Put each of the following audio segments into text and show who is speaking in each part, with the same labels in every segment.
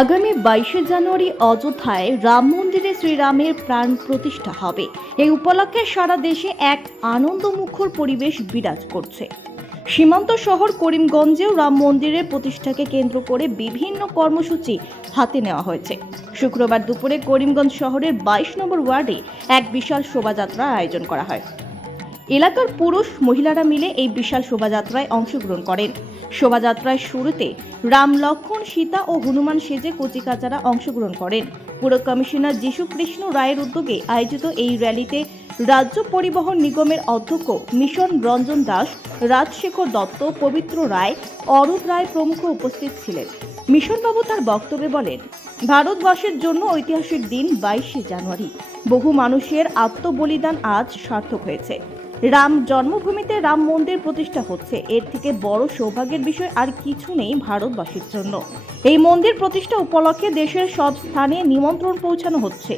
Speaker 1: আগামী বাইশে জানুয়ারি অযোধ্যায় রাম মন্দিরে শ্রীরামের প্রাণ প্রতিষ্ঠা হবে। এই উপলক্ষে সারা দেশে এক আনন্দমুখর পরিবেশ বিরাজ করছে। সীমান্ত শহর করিমগঞ্জেও রাম মন্দিরের প্রতিষ্ঠাকে কেন্দ্র করে বিভিন্ন কর্মসূচি হাতে নেওয়া হয়েছে। শুক্রবার দুপুরে করিমগঞ্জ শহরের বাইশ নম্বর ওয়ার্ডে এক বিশাল শোভাযাত্রার আয়োজন করা হয়। এলাকার পুরুষ মহিলারা মিলে এই বিশাল শোভাযাত্রায় অংশগ্রহণ করেন। শোভাযাত্রায় শুরুতে রাম লক্ষণ, সীতা ও হনুমান সেজে কচিকাচারা অংশগ্রহণ করেন। পুর কমিশনার যীশু কৃষ্ণ রায়ের উদ্যোগে আয়োজিত এই র্যালিতে রাজ্য পরিবহন নিগমের অধ্যক্ষ মিশন রঞ্জন দাস, রাজশেখর দত্ত, পবিত্র রায়, অরূপ রায় প্রমুখ উপস্থিত ছিলেন। মিশনবাবু তার বক্তব্যে বলেন, ভারতবর্ষের জন্য ঐতিহাসিক দিন বাইশে জানুয়ারি। বহু মানুষের আত্মবলিদান আজ সার্থক হয়েছে। রাম জন্মভূমিতে রাম মন্দির প্রতিষ্ঠা হচ্ছে। এর থেকে বড় সৌভাগ্যের বিষয় আর কিছু নেই ভারতবাসীর জন্য। এই মন্দির প্রতিষ্ঠা উপলক্ষে দেশের সব স্থানে নিমন্ত্রণ পৌঁছানো হচ্ছে।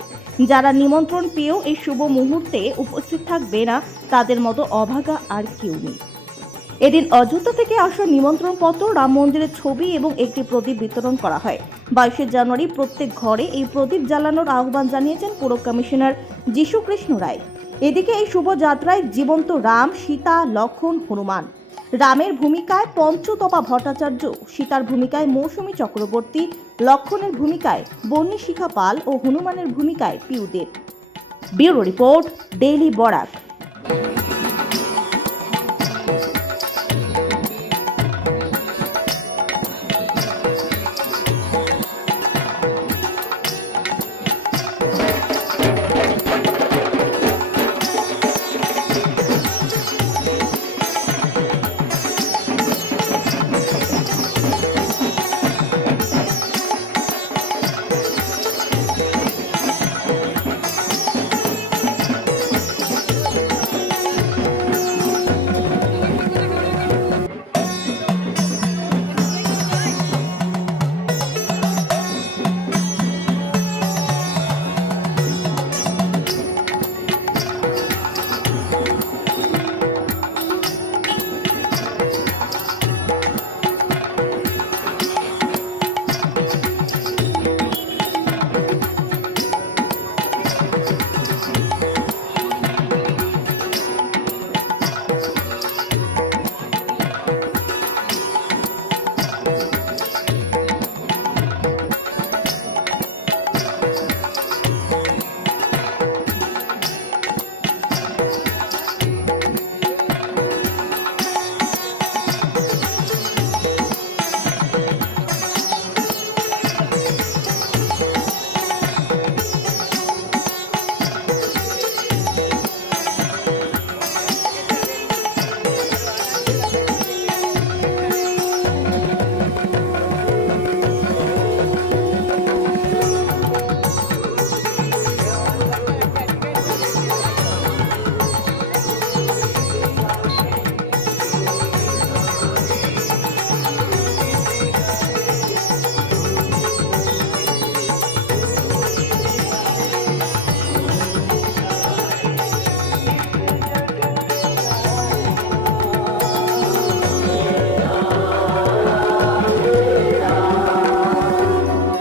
Speaker 1: যারা নিমন্ত্রণ পেয়েও এই শুভ মুহূর্তে উপস্থিত থাকবে না, তাদের মতো অভাগা আর কেউ নেই। এদিন অযোধ্যা থেকে আসা নিমন্ত্রণ পত্র রাম মন্দিরের ছবি এবং একটি প্রদীপ বিতরণ করা হয়। বাইশে জানুয়ারি প্রত্যেক ঘরে এই প্রদীপ জ্বালানোর আহ্বান জানিয়েছেন পুর কমিশনার যীশু কৃষ্ণ রায়। এদিকে এই শুভযাত্রায় জীবন্ত রাম, সীতা, লক্ষণ, হনুমান। রামের ভূমিকায় পঞ্চতপা ভট্টাচার্য, সীতার ভূমিকায় মৌসুমী চক্রবর্তী, লক্ষণের ভূমিকায় বন্যী শিখা পাল ও হনুমানের ভূমিকায় Piudeb. Bureau report, daily Barak.